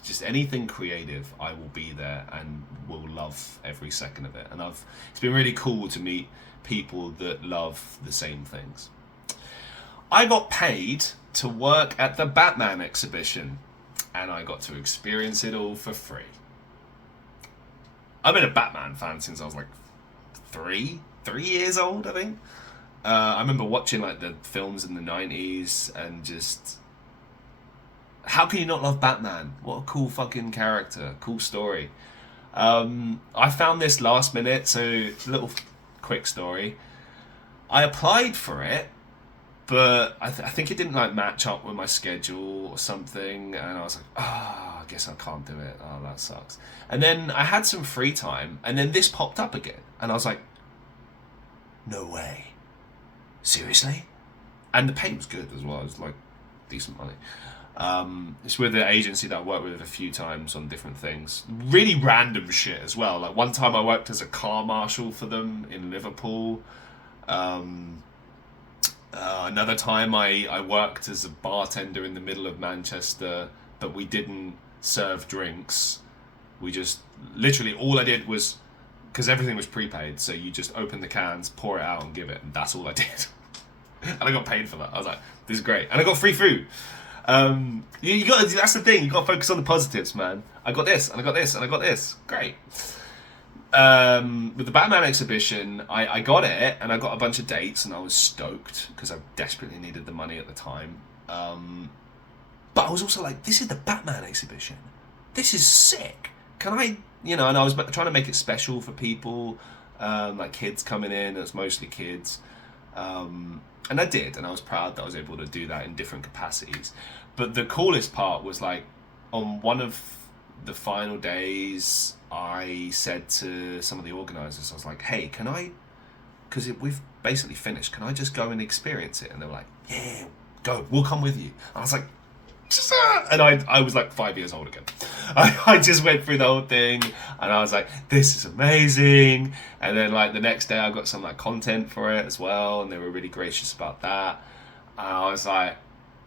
Just anything creative, I will be there and will love every second of it. And it's been really cool to meet people that love the same things. I got paid to work at the Batman exhibition, and I got to experience it all for free. I've been a Batman fan since I was like 3 years old, I think. I remember watching like the films in the 90s and just, how can you not love Batman? What a cool fucking character, cool story. I found this last minute, so a little quick story. I applied for it, but I think it didn't like match up with my schedule or something, and I was like, I guess I can't do it. Oh, that sucks. And then I had some free time, and then this popped up again, and I was like, no way. Seriously? And the pay was good as well. It was like decent money. It's with the agency that I worked with a few times on different things. Really random shit as well. Like one time I worked as a car marshal for them in Liverpool. Another time I worked as a bartender in the middle of Manchester, but we didn't serve drinks. We just, literally all I did was, because everything was prepaid, so you just open the cans, pour it out and give it, and that's all I did. And I got paid for that. I was like, this is great. And I got free food. You got, that's the thing, you got to focus on the positives, man. I got this, and I got this, and I got this. Great. With the Batman exhibition, I got it, and I got a bunch of dates, and I was stoked, because I desperately needed the money at the time. But I was also like, this is the Batman exhibition. This is sick. Can I, you know, and I was trying to make it special for people, like kids coming in. It was mostly kids. And I did, and I was proud that I was able to do that in different capacities. But the coolest part was like, on one of the final days, I said to some of the organisers, I was like, hey, can I, because we've basically finished, can I just go and experience it? And they were like, yeah, go, we'll come with you. And I was like, and I was like 5 years old again. I just went through the whole thing, and I was like, this is amazing. And then like the next day I got some like content for it as well, and they were really gracious about that. And I was like,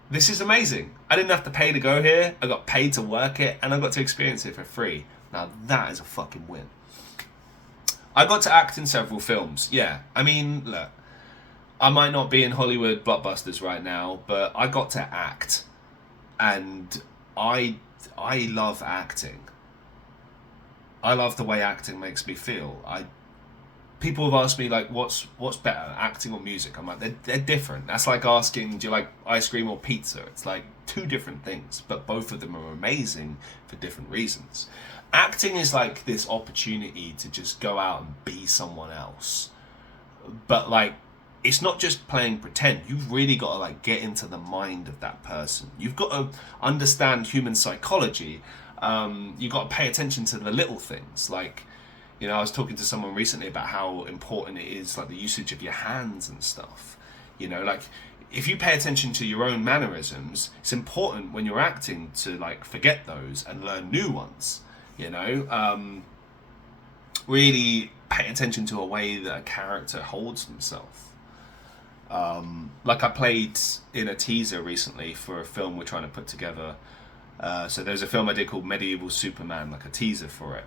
this is amazing. I didn't have to pay to go here, I got paid to work it, and I got to experience it for free. Now that is a fucking win. I got to act in several films. Yeah, I mean, look, I might not be in Hollywood blockbusters right now, but I got to act. And I love acting. I love the way acting makes me feel. people have asked me like, what's better, acting or music? I'm like, they're different. That's like asking, do you like ice cream or pizza? It's like two different things, but both of them are amazing for different reasons. Acting is like this opportunity to just go out and be someone else, but like, it's not just playing pretend. You've really got to like get into the mind of that person. You've got to understand human psychology. You've got to pay attention to the little things. Like, you know, I was talking to someone recently about how important it is, like the usage of your hands and stuff. You know, like if you pay attention to your own mannerisms, it's important when you're acting to like forget those and learn new ones. You know, really pay attention to a way that a character holds himself. Like I played in a teaser recently for a film we're trying to put together. So there's a film I did called Medieval Superman, like a teaser for it.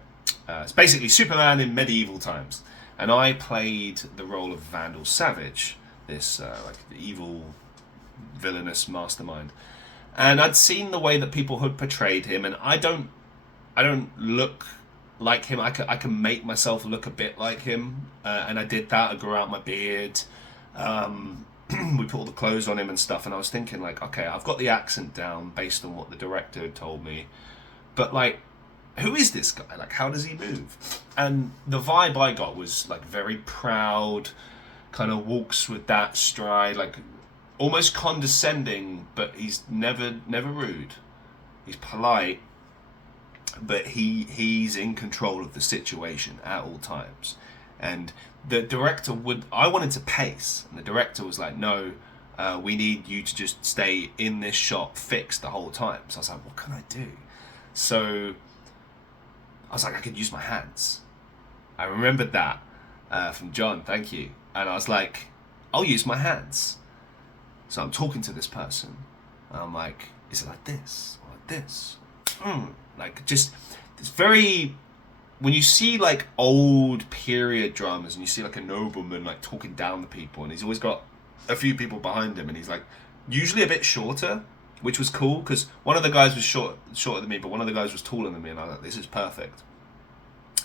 It's basically Superman in medieval times, and I played the role of Vandal Savage, this like evil, villainous mastermind. And I'd seen the way that people had portrayed him, and I don't look like him. I can make myself look a bit like him, and I did that. I grew out my beard. We put all the clothes on him and stuff, and I was thinking like, okay, I've got the accent down based on what the director had told me, but like, who is this guy? Like, how does he move? And the vibe I got was like very proud, kind of walks with that stride, like almost condescending, but he's never rude. He's polite, but he's in control of the situation at all times. And the director I wanted to pace, and the director was like, no, we need you to just stay in this shot fixed the whole time. So I was like, what can I do? So I was like, I could use my hands. I remembered that from John, thank you. And I was like, I'll use my hands. So I'm talking to this person, and I'm like, is it like this or like this? Like, just, it's very, when you see like old period dramas and you see like a nobleman like talking down to people, and he's always got a few people behind him, and he's like usually a bit shorter, which was cool because one of the guys was shorter than me, but one of the guys was taller than me, and I was like, this is perfect.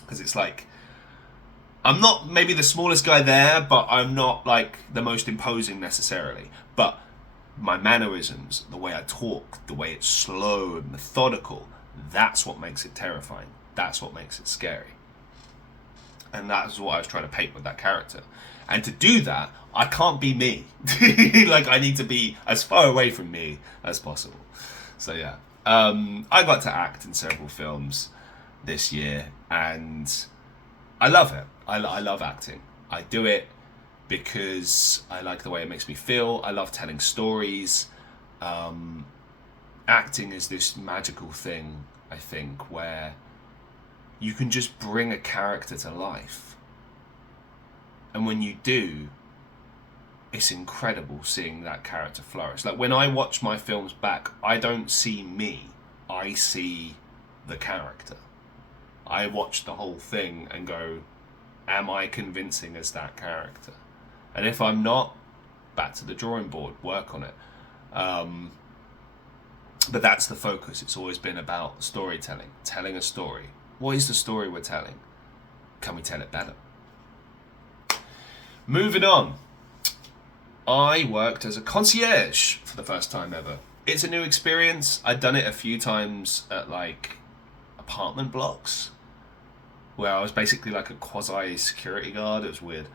Because it's like, I'm not maybe the smallest guy there, but I'm not like the most imposing necessarily. But my mannerisms, the way I talk, the way it's slow and methodical, that's what makes it terrifying. That's what makes it scary. And that's what I was trying to paint with that character. And to do that, I can't be me. Like, I need to be as far away from me as possible. So yeah, I got to act in several films this year, and I love it. I love acting. I do it because I like the way it makes me feel. I love telling stories. Acting is this magical thing, I think, where you can just bring a character to life. And when you do, it's incredible seeing that character flourish. Like, when I watch my films back, I don't see me. I see the character. I watch the whole thing and go, am I convincing as that character? And if I'm not, back to the drawing board, work on it. But that's the focus. It's always been about storytelling, telling a story. What is the story we're telling? Can we tell it better? Moving on. I worked as a concierge for the first time ever. It's a new experience. I'd done it a few times at like apartment blocks, where I was basically like a quasi security guard. It was weird.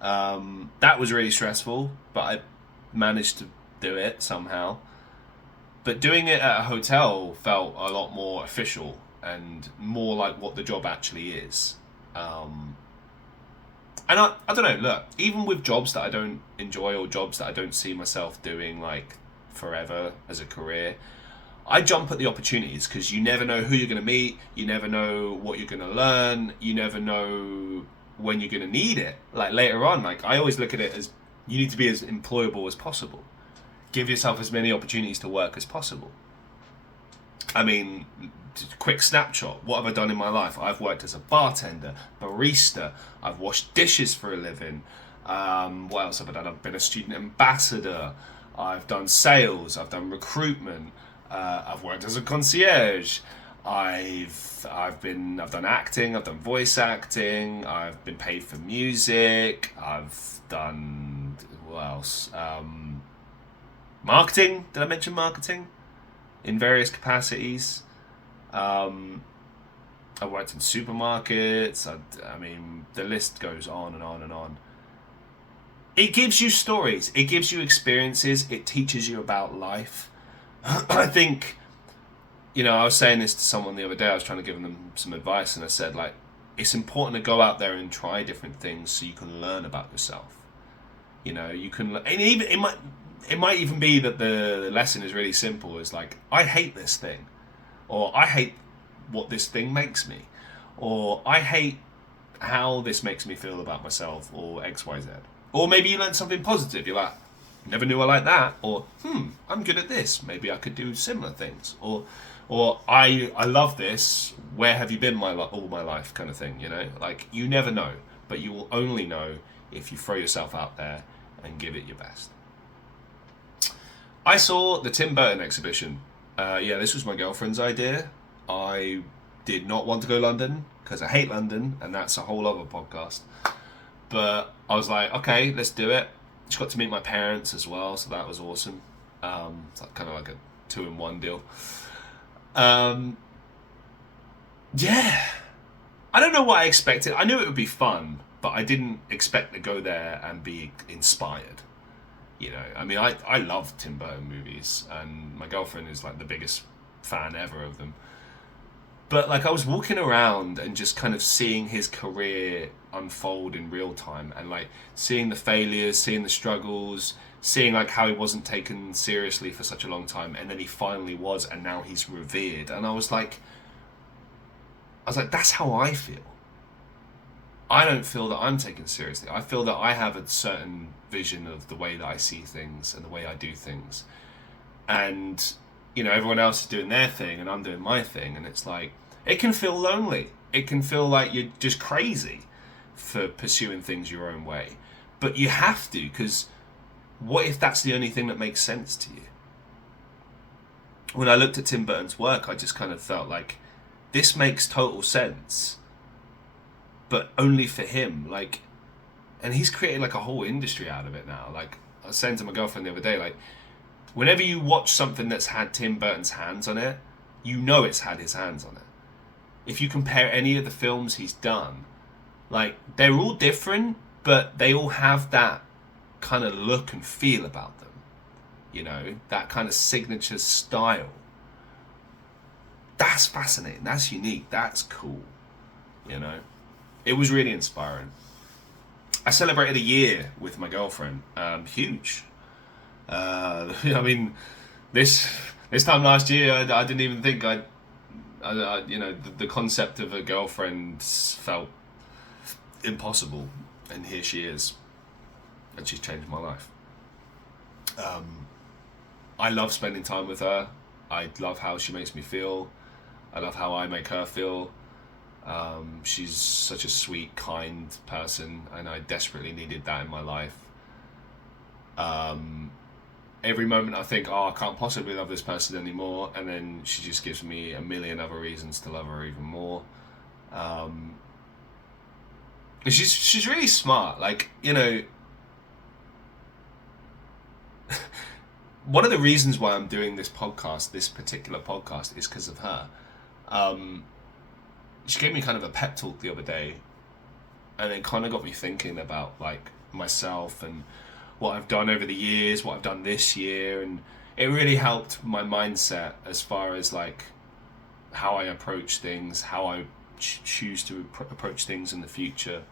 That was really stressful, but I managed to do it somehow. But doing it at a hotel felt a lot more official and more like what the job actually is. And I don't know, look, even with jobs that I don't enjoy or jobs that I don't see myself doing like forever as a career, I jump at the opportunities because you never know who you're going to meet, you never know what you're going to learn, you never know when you're going to need it. Like later on, like I always look at it as you need to be as employable as possible. Give yourself as many opportunities to work as possible. I mean, quick snapshot. What have I done in my life? I've worked as a bartender, barista. I've washed dishes for a living. What else have I done? I've been a student ambassador. I've done sales. I've done recruitment. I've worked as a concierge. I've done acting, I've done voice acting, I've been paid for music, I've done what else? Marketing. Did I mention marketing? In various capacities. I worked in supermarkets. I mean, the list goes on and on and on. It gives you stories. It gives you experiences. It teaches you about life. I think, I was saying this to someone the other day. I was trying to give them some advice, and I said, like, it's important to go out there and try different things so you can learn about yourself. You can, and even it might even be that the lesson is really simple. It's like, I hate this thing, or I hate what this thing makes me, or I hate how this makes me feel about myself, or XYZ. Or maybe you learn something positive. You're like, never knew I like that, or I'm good at this. Maybe I could do similar things, or I love this. Where have you been all my life, kind of thing. Like, you never know, but you will only know if you throw yourself out there and give it your best. I saw the Tim Burton exhibition. This was my girlfriend's idea. I did not want to go to London because I hate London, and that's a whole other podcast. But I was like, okay, let's do it. She got to meet my parents as well, so that was awesome. It's kind of like a 2-in-1 deal. Yeah, I don't know what I expected. I knew it would be fun, but I didn't expect to go there and be inspired. I mean, I love Tim Burton movies, and my girlfriend is like the biggest fan ever of them. But like, I was walking around and just kind of seeing his career unfold in real time, and like seeing the failures, seeing the struggles, seeing like how he wasn't taken seriously for such a long time, and then he finally was, and now he's revered. And I was like, that's how I feel. I don't feel that I'm taken seriously. I feel that I have a certain vision of the way that I see things and the way I do things. And, everyone else is doing their thing and I'm doing my thing. And it's like, it can feel lonely. It can feel like you're just crazy for pursuing things your own way. But you have to, because what if that's the only thing that makes sense to you? When I looked at Tim Burton's work, I just kind of felt like, this makes total sense. But only for him, like, and he's created like a whole industry out of it now. Like, I was saying to my girlfriend the other day, like, whenever you watch something that's had Tim Burton's hands on it, it's had his hands on it. If you compare any of the films he's done, like, they're all different, but they all have that kind of look and feel about them. That kind of signature style. That's fascinating. That's unique. That's cool. It was really inspiring. I celebrated a year with my girlfriend. Huge. I mean, this time last year, I didn't even think the concept of a girlfriend felt impossible, and here she is, and she's changed my life. I love spending time with her. I love how she makes me feel. I love how I make her feel. She's such a sweet, kind person, and I desperately needed that in my life. Every moment I think, I can't possibly love this person anymore, and then she just gives me a million other reasons to love her even more. She's really smart. Like, one of the reasons why I'm doing this particular podcast, is because of her. She gave me kind of a pep talk the other day, and it kind of got me thinking about like myself and what I've done over the years, what I've done this year, and it really helped my mindset as far as like how I approach things, how I choose to approach things in the future.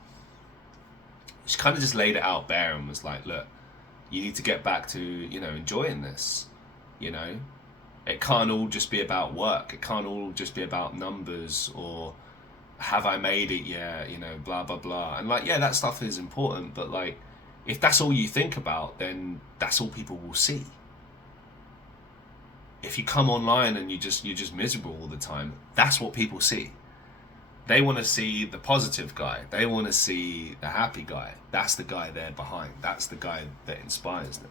She kind of just laid it out bare and was like, look, you need to get back to, enjoying this. It can't all just be about work. It can't all just be about numbers or have I made it yet, blah, blah, blah. And like, yeah, that stuff is important, but like, if that's all you think about, then that's all people will see. If you come online and you're just miserable all the time, that's what people see. They want to see the positive guy. They want to see the happy guy. That's the guy they're behind. That's the guy that inspires them.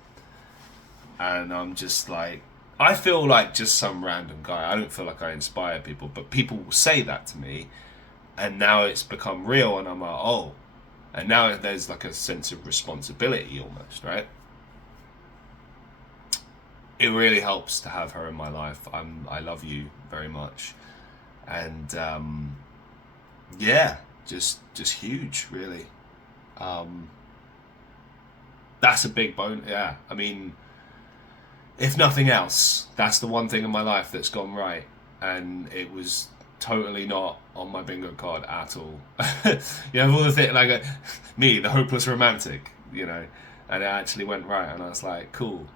And I'm just like, I feel like just some random guy. I don't feel like I inspire people, but people will say that to me, and now it's become real, and I'm like, oh, and now there's like a sense of responsibility almost, right? It really helps to have her in my life. I love you very much, and yeah, just huge, really. Um, that's a big bone. Yeah, I mean, if nothing else, that's the one thing in my life that's gone right, and it was totally not on my bingo card at all. You have all the things like me, the hopeless romantic, and it actually went right, and I was like, cool.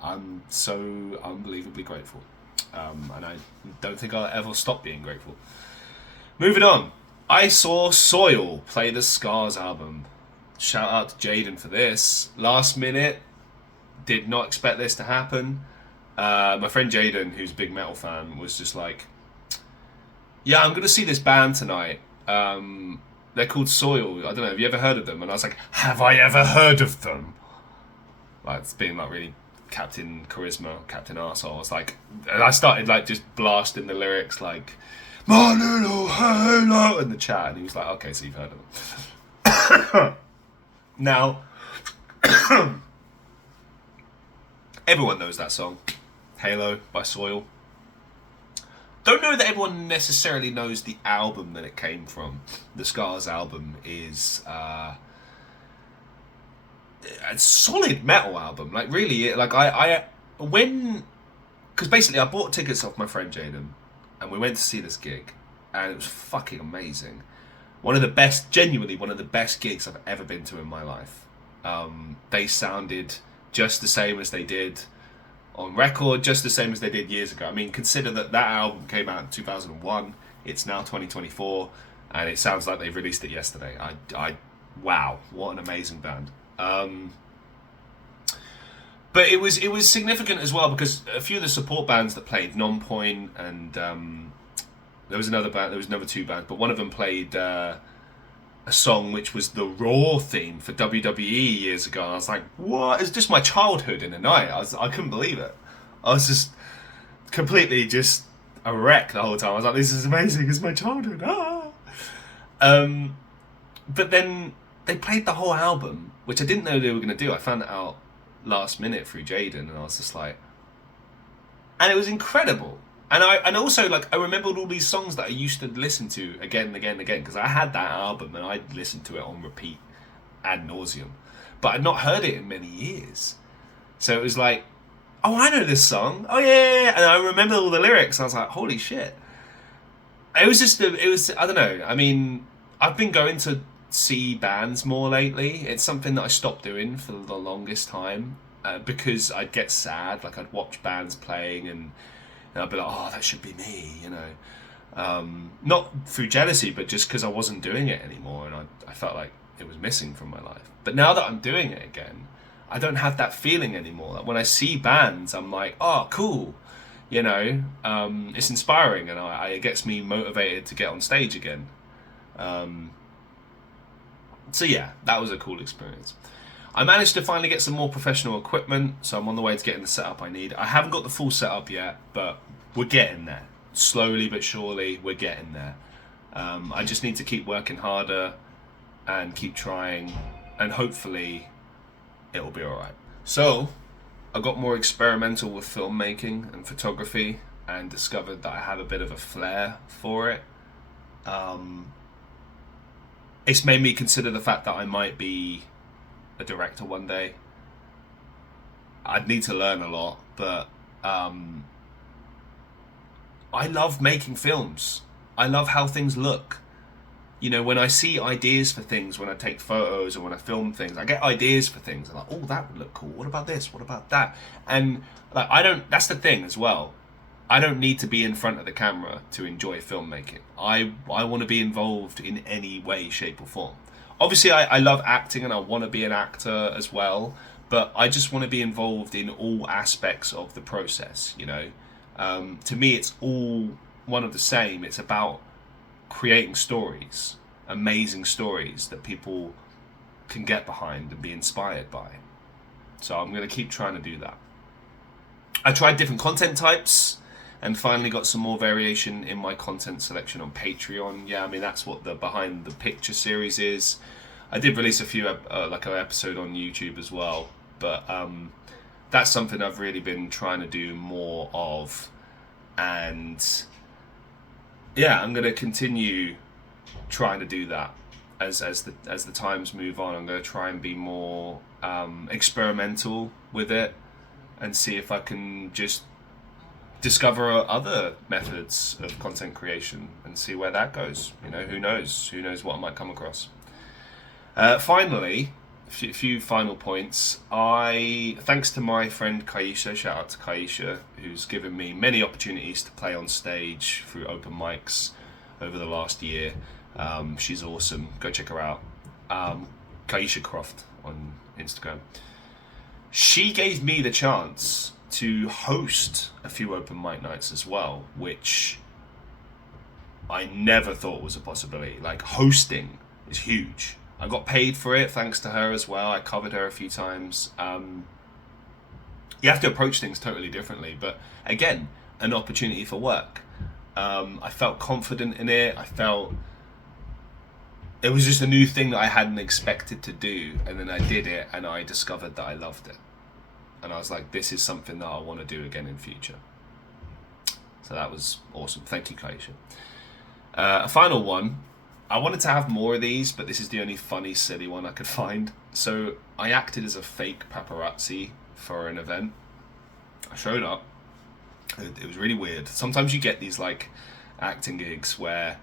I'm so unbelievably grateful, and I don't think I'll ever stop being grateful. Moving on, I saw Soil play the Scars album. Shout out to Jaden for this. Last minute, did not expect this to happen. My friend Jaden, who's a big metal fan, was just like, yeah, I'm going to see this band tonight. They're called Soil. I don't know, have you ever heard of them? And I was like, have I ever heard of them? Like, it's being like really Captain Charisma, Captain Arsehole. I was like, and I started like just blasting the lyrics like, my little halo in the chat. And he was like, okay, so you've heard of them. Now, everyone knows that song, Halo by Soil. Don't know that everyone necessarily knows the album that it came from. The Scars album is a solid metal album. Like really, like because basically I bought tickets off my friend Jaden, and we went to see this gig, and it was fucking amazing. Genuinely one of the best gigs I've ever been to in my life. They sounded just the same as they did on record, just the same as they did years ago. I mean, consider that album came out in 2001. It's now 2024, and it sounds like they've released it yesterday. Wow, what an amazing band. But it was significant as well because a few of the support bands that played, Nonpoint, and there was another two bands, but one of them played a song which was the Raw theme for WWE years ago, and I was like, what? It's just my childhood in a night. I couldn't believe it. I was just completely just a wreck the whole time. I was like, this is amazing. It's my childhood. But then they played the whole album, which I didn't know they were going to do. I found it out last minute through Jaden, and I was just like, and it was incredible. And also like I remembered all these songs that I used to listen to again and again and again because I had that album and I'd listened to it on repeat ad nauseum, but I'd not heard it in many years. So it was like, oh, I know this song. Oh yeah, and I remember all the lyrics. I was like, holy shit. It was I don't know. I mean, I've been going to see bands more lately. It's something that I stopped doing for the longest time because I'd get sad. Like I'd watch bands playing and I'd be like, oh, that should be me, not through jealousy, but just because I wasn't doing it anymore, and I felt like it was missing from my life. But now that I'm doing it again, I don't have that feeling anymore. Like when I see bands, I'm like, oh, cool, it's inspiring, and it gets me motivated to get on stage again. So yeah, that was a cool experience. I managed to finally get some more professional equipment, so I'm on the way to getting the setup I need. I haven't got the full setup yet, but we're getting there. Slowly but surely, we're getting there. I just need to keep working harder and keep trying, and hopefully it'll be alright. So, I got more experimental with filmmaking and photography and discovered that I have a bit of a flair for it. It's made me consider the fact that I might be a director one day. I'd need to learn a lot, but I love making films. I love how things look. When I see ideas for things, when I take photos or when I film things, I get ideas for things. I'm like, oh, that would look cool. What about this? What about that? And like, that's the thing as well. I don't need to be in front of the camera to enjoy filmmaking. I want to be involved in any way, shape or form. Obviously, I love acting and I want to be an actor as well, but I just want to be involved in all aspects of the process, To me, it's all one of the same. It's about creating stories, amazing stories that people can get behind and be inspired by. So I'm going to keep trying to do that. I tried different content types and finally got some more variation in my content selection on Patreon. Yeah, I mean, that's what the Behind the Picture series is. I did release a few, like an episode on YouTube as well, but that's something I've really been trying to do more of. And yeah, I'm going to continue trying to do that as the times move on. I'm going to try and be more experimental with it and see if I can just discover other methods of content creation and see where that goes. You know, who knows? Who knows what I might come across. Finally, a few final points. Thanks to my friend Kaisha, shout out to Kaisha, who's given me many opportunities to play on stage through open mics over the last year. She's awesome. Go check her out. Kaisha Croft on Instagram. She gave me the chance to host a few open mic nights as well, which I never thought was a possibility. Like, hosting is huge. I got paid for it thanks to her as well. I covered her a few times. You have to approach things totally differently, but again, an opportunity for work. I felt confident in it. I felt it was just a new thing that I hadn't expected to do, and then I did it and I discovered that I loved it. And I was like, this is something that I want to do again in future. So that was awesome. Thank you, Kaisha. A final one. I wanted to have more of these, but this is the only funny, silly one I could find. So I acted as a fake paparazzi for an event. I showed up. It was really weird. Sometimes you get these like acting gigs where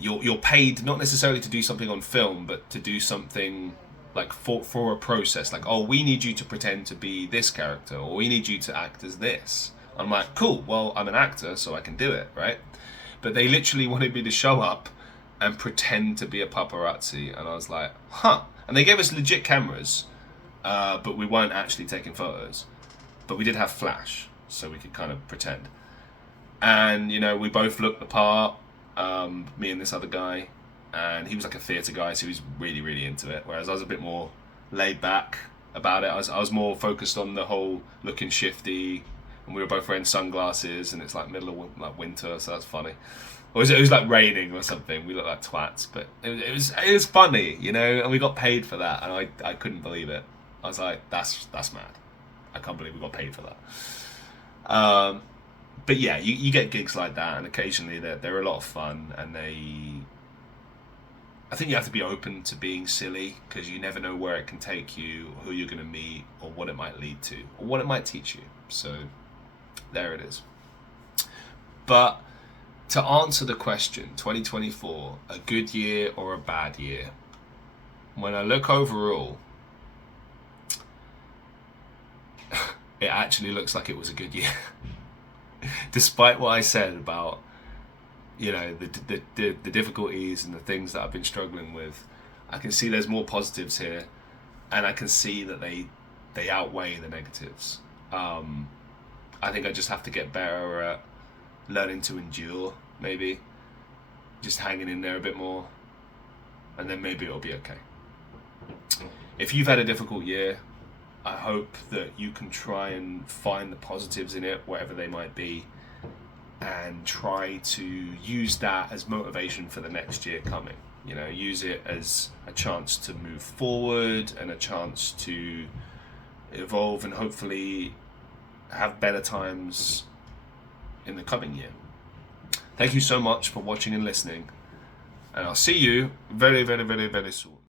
you're paid not necessarily to do something on film, but to do something like for a process. Like, oh, we need you to pretend to be this character, or we need you to act as this. I'm like, cool, well, I'm an actor, so I can do it, right? But they literally wanted me to show up and pretend to be a paparazzi, and I was like, huh. And they gave us legit cameras, but we weren't actually taking photos. But we did have flash, so we could kind of pretend. And, you know, we both looked the part, me and this other guy, and he was like a theatre guy, so he was really, really into it, whereas I was a bit more laid back about it. I was more focused on the whole looking shifty, and we were both wearing sunglasses, and it's like middle of like winter, so that's funny. Or it was like raining or something. We looked like twats, but it was funny, you know, and we got paid for that, and I couldn't believe it. I was like, that's mad. I can't believe we got paid for that. But yeah, you get gigs like that, and occasionally they're a lot of fun, and I think you have to be open to being silly, because you never know where it can take you, who you're going to meet, or what it might lead to, or what it might teach you. So there it is. But to answer the question, 2024, a good year or a bad year? When I look overall, it actually looks like it was a good year. Despite what I said about, you know, the difficulties and the things that I've been struggling with, I can see there's more positives here, and I can see that they outweigh the negatives. I think I just have to get better at learning to endure, maybe just hanging in there a bit more, and then maybe it'll be okay. If you've had a difficult year, I hope that you can try and find the positives in it, whatever they might be, and try to use that as motivation for the next year coming. You know, use it as a chance to move forward and a chance to evolve and hopefully have better times in the coming year. Thank you so much for watching and listening, and I'll see you very, very, very, very soon.